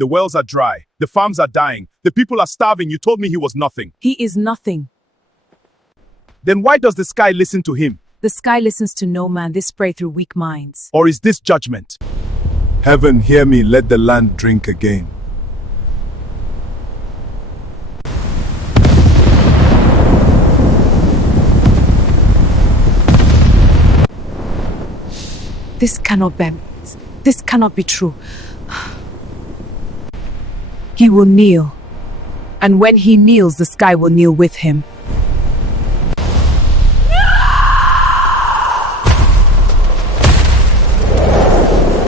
The wells are dry. The farms are dying. The people are starving. You told me he was nothing. He is nothing. Then why does the sky listen to him? The sky listens to no man. This pray through weak minds. Or is this judgment? Heaven, hear me, let the land drink again. This cannot be. This cannot be true. He will kneel. And when he kneels, the sky will kneel with him.